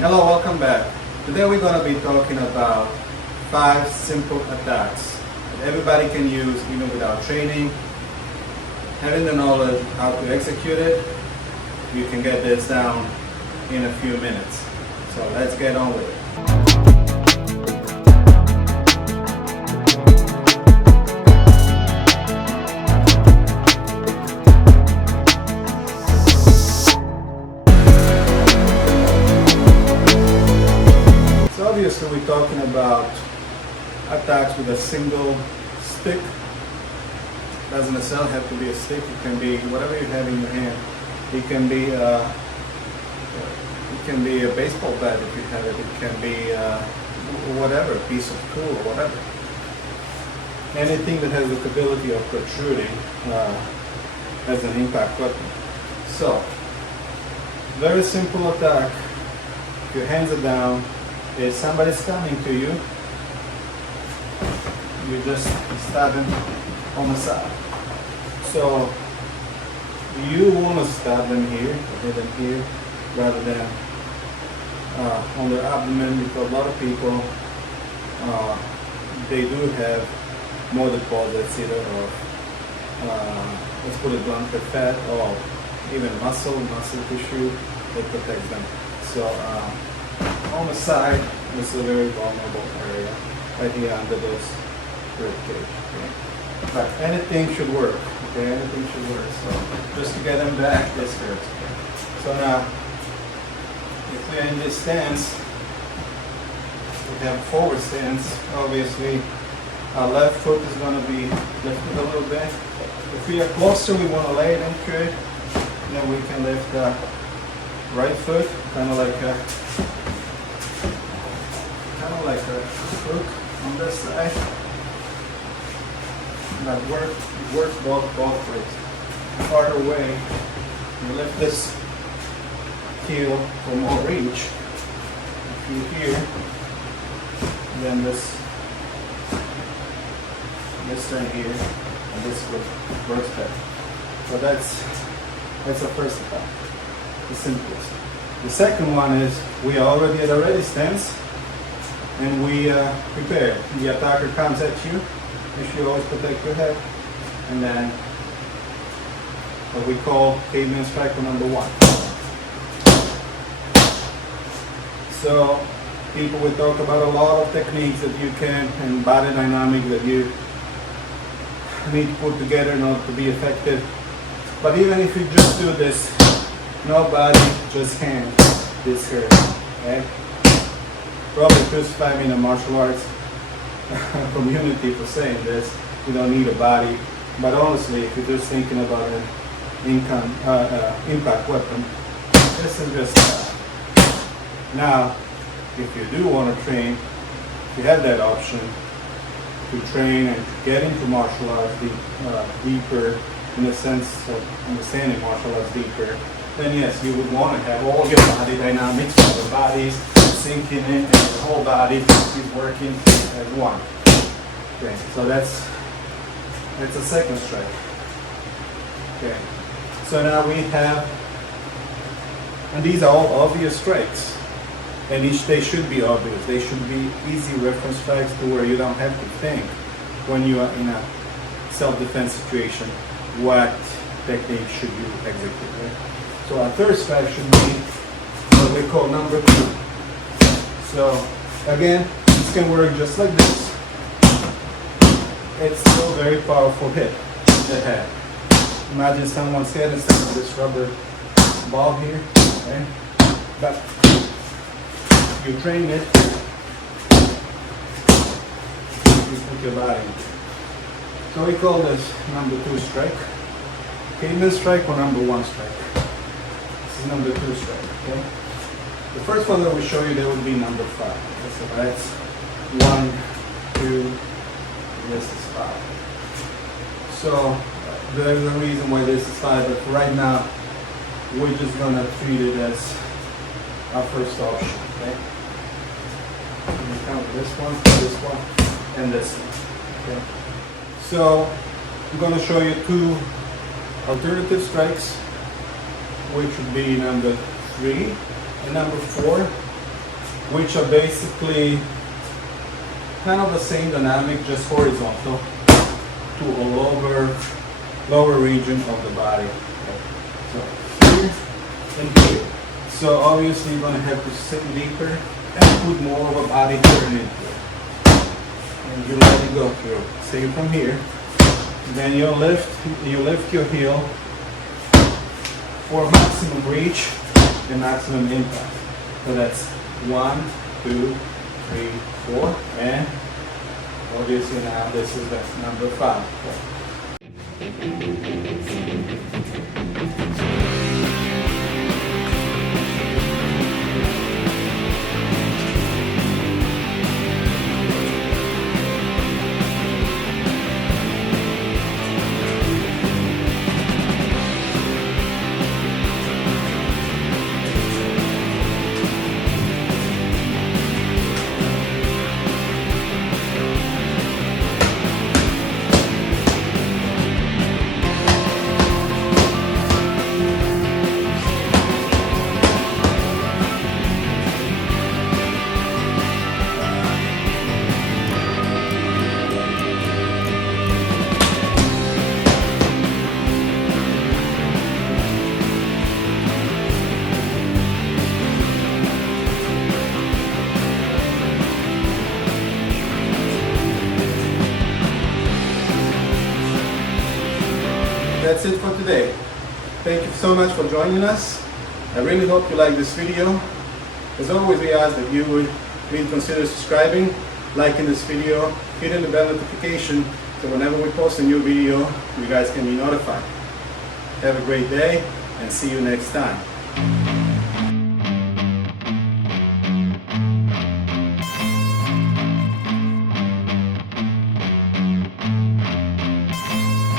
Hello, welcome back. Today we're going to be talking about 5 simple attacks that everybody can use even without training. Having the knowledge how to execute it, you can get this down in a few minutes. So let's get on with it. Obviously we're talking about attacks with a single stick. Doesn't necessarily have to be a stick. It can be whatever you have in your hand. It can be a baseball bat if you have it. It can be whatever, a piece of tool or whatever. Anything that has the capability of protruding as an impact weapon. So, very simple attack. Your hands are down. If somebody's coming to you, you just stab him on the side. So you want to stab them here, hit them here, rather than on their abdomen, because a lot of people they do have more deposits either of let's put it bluntly, fat or even muscle tissue that protects them. So on the side, this is a very vulnerable area, right here under this rib cage. Okay? But anything should work. Okay, anything should work. So just to get them back, this hurts. Okay? So now, if we're in this stance, we have forward stance. Obviously, our left foot is going to be lifted a little bit. If we are closer, we want to lay it into it. Then we can lift the right foot, kind of like a hook on this side. That works both ways. Farther away, you lift this heel for more reach. If you here, then this turn here, and this works better. So that's the first attack, the simplest. The second one is we are already at a ready stance. And we prepare. The attacker comes at you. You should always protect your head. And then what we call caveman striker number 1. So people will talk about a lot of techniques that you can and body dynamic that you need to put together in order to be effective. But even if you just do this, nobody just can this hurt. Okay? Probably crucify me in the martial arts community for saying this. You don't need a body, but honestly, if you're just thinking about an impact weapon, this is just now. If you do want to train, you have that option to train and get into martial arts deeper, in the sense of understanding martial arts deeper. Then yes, you would want to have all your body dynamics, your bodies sinking in, and your whole body is working as one. Okay, so that's a second strike. Okay, so now we have, and these are all obvious strikes, and they should be obvious. They should be easy reference strikes to where you don't have to think when you are in a self-defense situation what technique should you execute. Right? So our third strike should be what we call number 2. So again, this can work just like this. It's still a very powerful hit to the head. Imagine someone's head instead of this rubber ball here. Okay? But you train it, you put your body in. So we call this number 2 strike. Caveman strike or number 1 strike. This is number 2 strike. Okay? The first one that we show you, there would be number 5. So that's 1, 2, this is 5. So there's a reason why this is 5, but right now we're just gonna treat it as our first option. Okay? We count this one, and this one. Okay? So I'm gonna show you 2 alternative strikes, which would be number 3 and number 4. which are basically kind of the same dynamic, just horizontal to a lower region of the body. Okay. So here and here. So obviously you're gonna have to sink deeper and put more of a body turn into it. And you let it go through. Stay from here. Then you lift your heel for maximum reach and maximum impact. So that's 1, 2, 3, 4, and obviously now this is the number 5. That's it for today. Thank you so much for joining us. I really hope you like this video. As always, we ask that you would please consider subscribing, liking this video, hitting the bell notification so whenever we post a new video, you guys can be notified. Have a great day and see you next time.